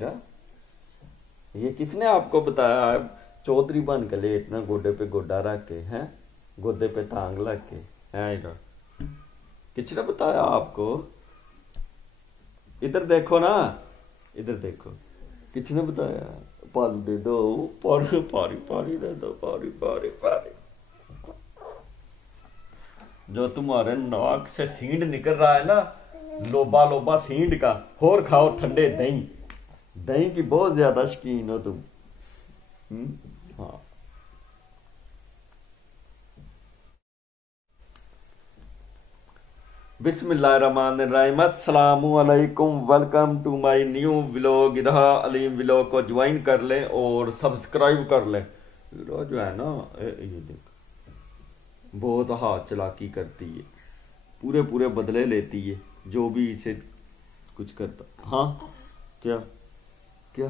इरा, ये किसने आपको बताया? चौधरी बन के लेटना, गोडे पे गोडा रख के, हैं गोदे पे टांग लग के, है इरा, किसने बताया आपको? इधर देखो ना, इधर देखो, किसने बताया? पानी दे दो, पानी पानी पानी दे दो, पानी पानी पानी। जो तुम्हारे नाक से सींड निकल रहा है ना, लोबा लोबा सींड का, और खाओ ठंडे दही। दही की बहुत ज्यादा शौकीन हो तुम। हाँ, बिस्मिल्लाहिर्रहमानिर्रहीम, अस्सलामु अलैकुम, welcome to my new vlog. Irha Aleem vlog को ज्वाइन कर लें और सब्सक्राइब कर लें। इरहा जो है ना, ये देख, बहुत हाथ चलाकी करती है, पूरे पूरे बदले लेती है जो भी इसे कुछ करता। हाँ, क्या क्या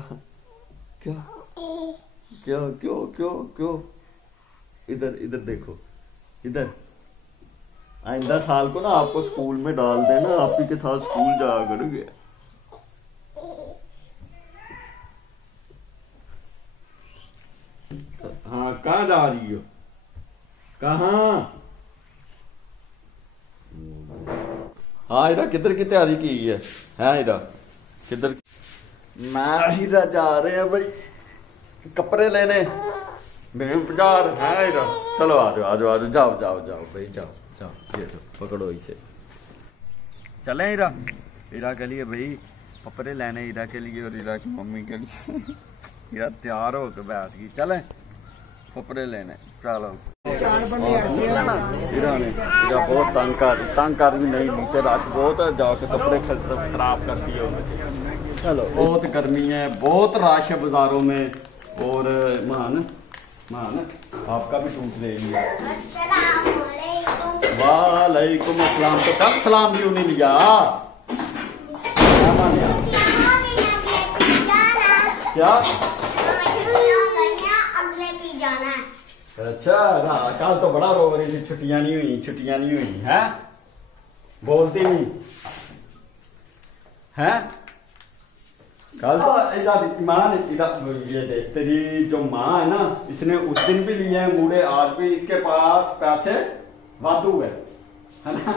क्या क्या, क्यों क्यों क्यों? इधर इधर देखो, इधर। आइंदा साल को ना आपको स्कूल में डाल देना, आप ही के साथ स्कूल जाया करोगे। हाँ, कहाँ जा रही हो? कहाँ? हाँ इरा, किधर की तैयारी की है इरा, किधर? मैं हीरा जा रहे हैं भाई कपड़े लेने, बाजार है इरा। चलो आ जाओ आ जाओ आ जाओ, जाओ जाओ जाओ भाई, जाओ जाओ, ये लो पकड़ो इसे। चले इरा, इरा के लिए भाई कपड़े लेने, इरा के लिए और इरा की मम्मी के लिए। इरा तैयार होकर बैठ गई, चले कपड़े लेने, चलो। इरा बहुत तंग भी नहीं, नीचे रात बहुत है, जाके कपड़े खराब करती है। चलो, बहुत गर्मी है, बहुत रश है बाजारों में। और मान आपका भी सूट ले लिया। वालेकुम अस्सलाम। तो कब सलाम भी उन्हें लिया? क्या? अच्छा, कल तो बड़ा रो रही थी, छुट्टियां नहीं हुई है, बोलती नहीं है। कल तो माँ ने, ये देख, तेरी जो माँ है ना, इसने उस दिन भी लिए हैं मूड़े, आज भी इसके पास पैसे वादू है ना?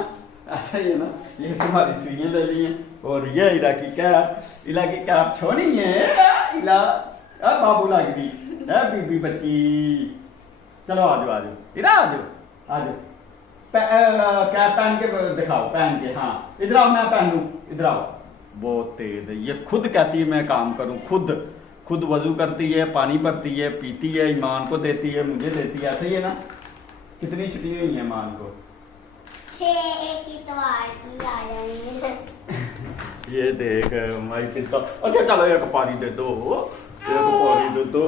ऐसा ही है ना, ये तुम्हारी सुइयां ले ली हैं। और ये इला की कैप छोड़ी है, इला बाबू लग दी है, बीबी बच्ची। चलो आ जाओ इधर, आ जाओ कैप पहन के दिखाओ, पहन के। हाँ इधर आओ, मैं पहनूं, इधर आओ। बहुत तेज है ये, खुद कहती है मैं काम करूं, खुद वजू करती है, पानी भरती है, पीती है, ईमान को देती है, मुझे देती है। ऐसा ही है ना? कितनी छुट्टी हुई है ईमान को? 6 इतवार की आ जाएंगे। ये देख माई कितना अच्छा। चलो एक पानी दे दो, एक पानी दे दो।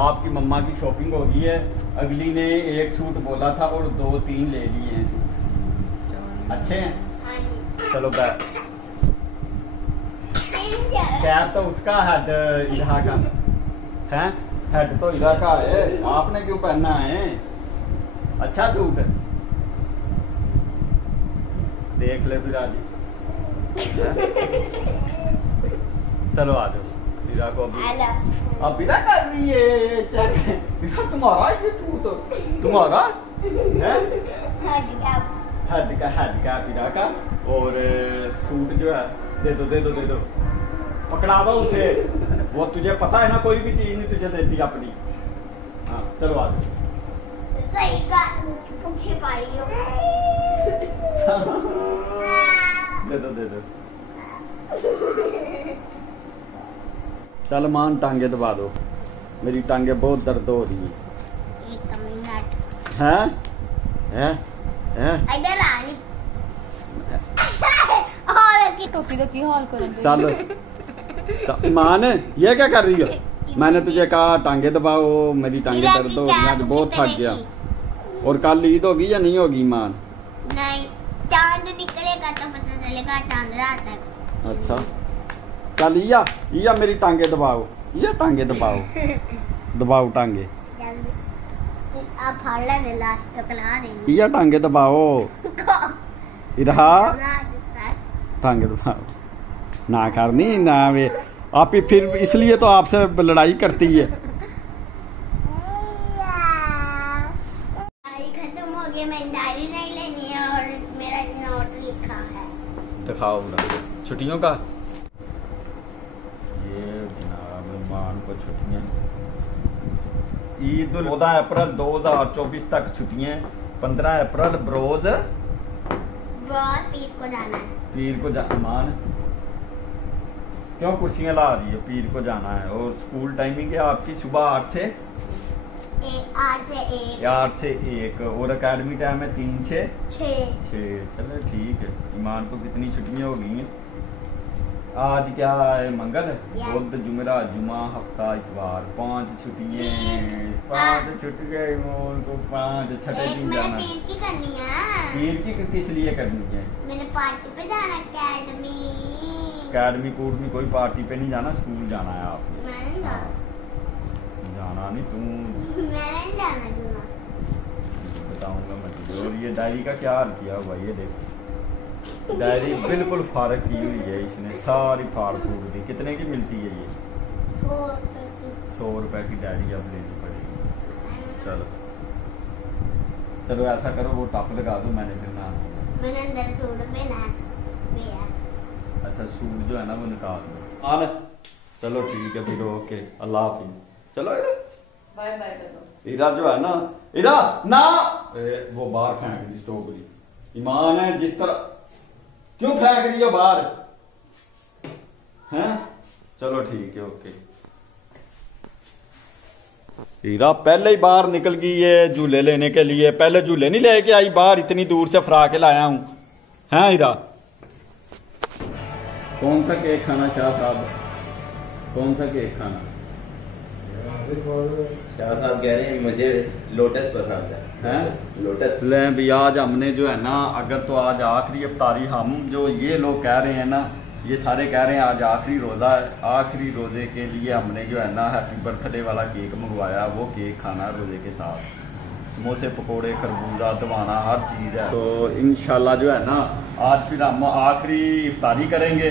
आपकी मम्मा की शॉपिंग हो गई है, अगली ने एक सूट बोला था और 2-3 ले लिए हैं सूट, अच्छे हैं। चलो कैप तो उसका हेड इधर का है, हेड तो इधर का है, आपने क्यों पहनना है? अच्छा सूट है, देख ले फिर आज। चलो आ जाओ, इरा को अब बिना कर रही है, बिना तुम्हारा ये तो तुम्हारा है, हेड का बिना का। और सूट जो है दे दो, पकड़ा दो उसे, वो तुझे पता है ना, कोई भी चीज नहीं तुझे देती अपनी। हाँ चलो आ जाओ। दे दो। चल मान, टांगे दबा दो, मेरी टांगे बहुत दर्द हो रही है। एक मिनट हैं इधर आनी और की टोपी तो की हाल करेंगे। चल मान, ये क्या कर रही हो? मैंने तुझे कहा टांगे दबाओ, मेरी टांगे दर्द हो रही है, आज बहुत थक गया। और कल ईद होगी या नहीं होगी मान? नहीं, चांद निकलेगा तो पता चलेगा, चांद रात तक। अच्छा चल, या मेरी टांगे दबाओ, ये टांगे दबाओ, दबाओ टांगे। आप फाड़ ले लास्ट तक ला देंगे या टांगे दबाओ इधर टांगे दबाओ ना करनी ना वे आप ही फिर इसलिए तो आपसे लड़ाई करती है। खत्म हो गया, मैं डायरी नहीं लेनी है और मेरा नोट लिखा है। दिखाओ छुट्टियों का। ये जनाब मान को छुट्टियां ईद 14 अप्रैल 2024 तक छुट्टियां। 15 अप्रैल बरोज पीर को जाना है। पीर को मान क्यों कुर्सियां ला रही है? पीर को जाना है। और स्कूल टाइमिंग है आपकी सुबह 8 से 1 और एकेडमी टाइम है 3 से 6। चलो ठीक है। ईमान को कितनी छुट्टियां हो गई हैं? आज क्या है? मंगल है, बुध जुमेरा जुमा हफ्ता इतवार। 5 छुट्टियां। 5 छुट्टियां ईमान को 5 छठे दिन जाना। पीर की करनी है। पीर की किस लिए करनी है? मैंने पार्टी पे जाना एकेडमी कूडमी कोई पार्टी पे नहीं जाना, स्कूल जाना है आपको। जाना नहीं तुम बताऊंगा मैं तुझे। और ये डायरी का क्या हाल किया हुआ? ये देखो डायरी बिल्कुल फारक की हुई है इसने, सारी फाड़ फूक दी। कितने की मिलती है ये? 100 रुपए की डायरी अब लेनी पड़ेगी। चलो चलो ऐसा करो वो टप लगा दो, मैंने फिर ना मैंने अंदर सूट पहना है। अच्छा सूट जो है ना वो निकाल दो। आना चलो ठीक है फिर ओके अल्लाह हाफिज। चलो बाय बाय कर दो। इरा जो है ना इरा ना वो बाहर फेंक दी स्ट्रॉबेरी। ईमान है जिस तरह क्यों फेंक रही हो बाहर? हैं चलो ठीक है ओके। हीरा पहले ही बाहर निकल गई है झूले लेने के लिए। पहले झूले नहीं लेके आई बाहर, इतनी दूर से फरा के लाया हूं। हैं हीरा कौन सा केक खाना? शाह साहब कौन सा केक खाना? शाह साहब कह रहे हैं मुझे लोटस पसंद है। लोटस ले भी आज हमने जो है ना, अगर तो आज आखिरी इफ्तारी, हम जो ये लोग कह रहे हैं ना, ये सारे कह रहे हैं आज आखिरी रोजा है। आखिरी रोजे के लिए हमने जो है ना हैप्पी बर्थडे वाला केक मंगवाया। वो केक खाना रोजे के साथ, समोसे पकोड़े खरबूजा दवाना हर चीज है। तो इंशाल्लाह जो है ना आज फिर हम आखिरी इफ्तारी करेंगे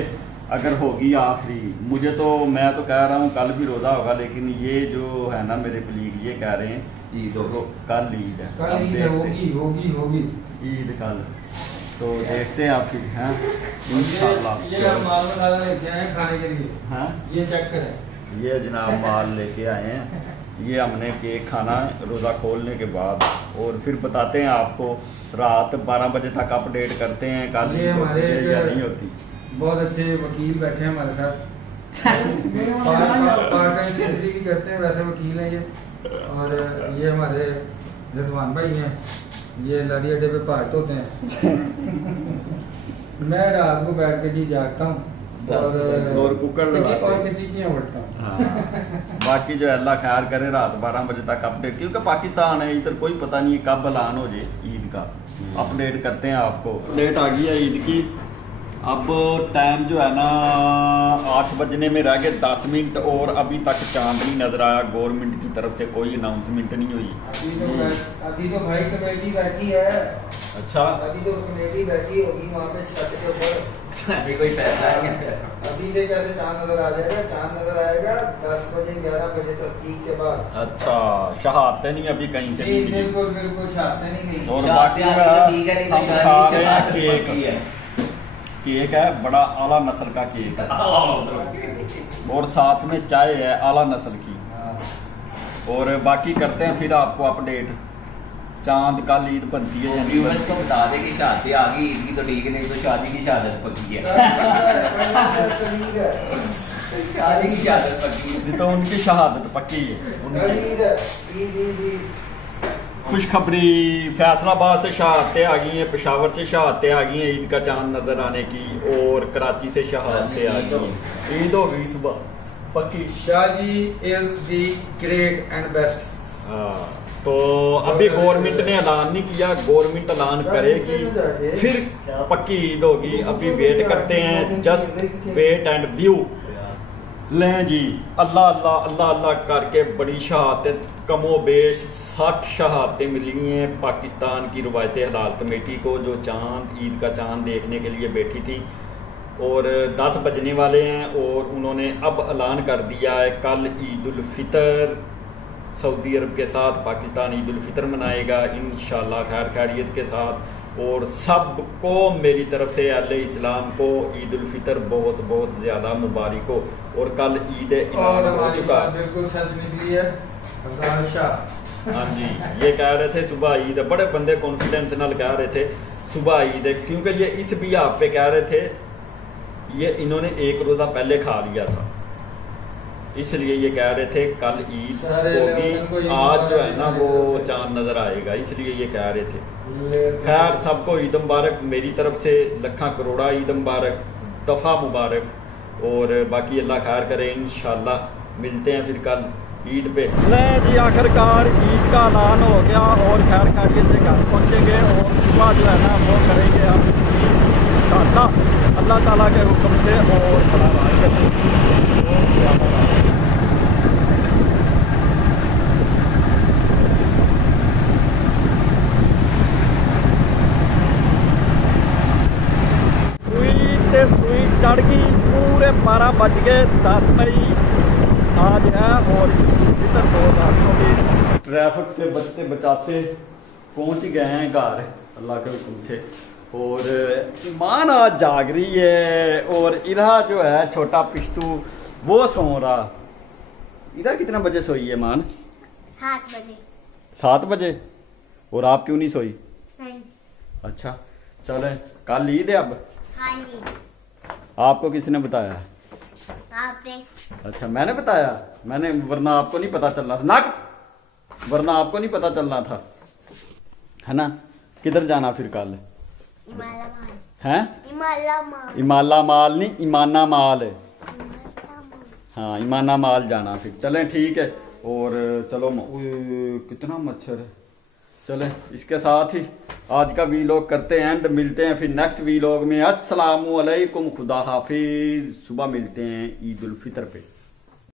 अगर होगी आखिरी। मुझे तो मैं तो कह रहा हूँ कल भी रोजा होगा, लेकिन ये जो है ना मेरे कलीग ये कह रहे हैं ईद होगा, कल ईद है। होगी ईद कल। तो देखते हैं आप फिर हैं इंशाल्लाह। ये माल मसाला लेके आए हैं खाने के लिए। हाँ ये चेक करें। ये जनाब माल लेके आए हैं। ये हमने केक खाना है रोज़ा खोलने के बाद, और फिर बताते हैं आपको। रात 12 बजे तक अपडेट करते हैं कल ये हमारे या नहीं होती। बहुत अच्छे वकील बैठे हैं हमारे साथ। पार्ट टाइम सीसीडी भी करते हैं, वैसे वकील हैं ये। और ये हमारे जसवान भाई हैं, ये लाड़ी अड्डे पे पार्ट होते हैं। मैं रात को बैठ के जी जागता हूँ और कुकर चीचियाँ उड़ता हूँ। हाँ। बाकी जो अल्लाह खैर करे, रात 12 बजे तक अपडेट, क्योंकि पाकिस्तान है इधर कोई पता नहीं कब ऐलान हो जाए ईद का। अपडेट करते हैं आपको। अपडेट आ गई है ईद की। अब टाइम जो है ना 8 बजने में रह गए 10 मिनट, और अभी तक चांद नहीं नजर आया। गवर्नमेंट की तरफ से कोई अनाउंसमेंट नहीं हुई। अभी तो भाई कमेटी बैठी है। अच्छा अभी तो कमेटी बैठी होगी वहाँ पे छत के ऊपर। अभी कोई फैसला नहीं है। अभी से कैसे चांद नजर आ जाएगा? चांद नजर आएगा 10 बजे 11 बजे तस्दीक के बाद। अच्छा शहादतें नहीं अभी कहीं से नहीं मिली। बिल्कुल बिल्कुल शहादतें नहीं गई। और बाकी हम खा रहे हैं केक है, बड़ा आला नस्ल का केक है, और साथ में चाय है आला नस्ल की। और बाकी करते हैं फिर आपको अपडेट। चांद कल ईद बनती है। व्यूअर्स को बता दें कि शादी आ गई, ईद की तो ठीक नहीं, तो शादी की शहादत पक्की है। शादी की शहादत पक्की है तो उनकी शहादत पक्की है। खुशखबरी फैसलाबाद से शहादतें आ गई हैं, पेशावर से शहादतें आ गई हैं ईद का चांद नजर आने की, और कराची से शहादतें आ गई हैं। ईद हो गई सुबह पक्की। शादी is the great and best. तो अभी गवर्नमेंट ने ऐलान नहीं किया, गवर्नमेंट ऐलान करेगी फिर पक्की ईद होगी। अभी वेट करते हैं, जस्ट वेट एंड व्यू। लें जी, अल्लाह अल्लाह अल्लाह अल्लाह करके बड़ी शहादत, कमो बेश 60 शहादतें मिली हैं पाकिस्तान की रवायत हलाल कमेटी को, जो चांद ईद का चांद देखने के लिए बैठी थी। और 10 बजने वाले हैं और उन्होंने अब ऐलान कर दिया है कल ईद उल फितर सऊदी अरब के साथ पाकिस्तान ईद उल फितर मनाएगा इंशाल्लाह खैर खैरियत के साथ। और सबको मेरी तरफ से अहले इस्लाम को ईद उल फितर बहुत बहुत ज़्यादा मुबारक हो। और कल ईद और हो चुका बिल्कुल सच निकली है अफजाल शाह। हाँ जी, ये कह रहे थे सुबह ईद है, बड़े बंदे कॉन्फिडेंस नाल कह रहे थे सुबह ईद है, क्योंकि ये इस भी आप पे कह रहे थे ये इन्होंने एक रोज़ा पहले खा लिया था, इसलिए ये कह रहे थे कल ईद होगी, आज जो है ना वो चांद नजर आएगा, इसलिए ये कह रहे थे। खैर सबको ईद मुबारक मेरी तरफ से, लखा करोड़ा ईद मुबारक, दफा मुबारक। और बाकी अल्लाह खैर करे, इंशाल्लाह मिलते हैं फिर कल ईद पे। नहीं जी, आखिरकार ईद का ऐलान हो गया और खैर खैरियत से घर पहुँचेंगे और सुबह जो है ना वो करेंगे हम ईद का अल्लाह ताला के हुक्म से। और सुई चढ़ गई, पूरे 12 बज गए 10 मई आज है और इधर 2024 ट्रैफिक से बचते बचाते पहुंच गए हैं घर अल्लाह के हुक्म से। और ईमान आज जाग रही है और इरा जो है छोटा पिश्तू वो सो रहा। इरा कितना बजे सोई है मान? 7 बजे। 7 बजे? और आप क्यों नहीं सोई? नहीं। अच्छा चले, कल ईद है अब? हाँ जी। आपको किसने बताया? आपने। अच्छा मैंने बताया? मैंने, वरना आपको नहीं पता चलना था ना, वरना आपको नहीं पता चलना था है ना। किधर जाना फिर कल? इमाला माल। हैं? इमाला माल। इमाला माल नहीं, ईमाना माल है। हाँ ईमाना माल जाना फिर। चलें ठीक है। और चलो कितना मच्छर है। चलें इसके साथ ही आज का वीलॉग करते हैं एंड, मिलते हैं फिर नेक्स्ट वीलॉग में। अस्सलामु अलैकुम, खुदा हाफिज। सुबह मिलते हैं ईद उल फितर पे।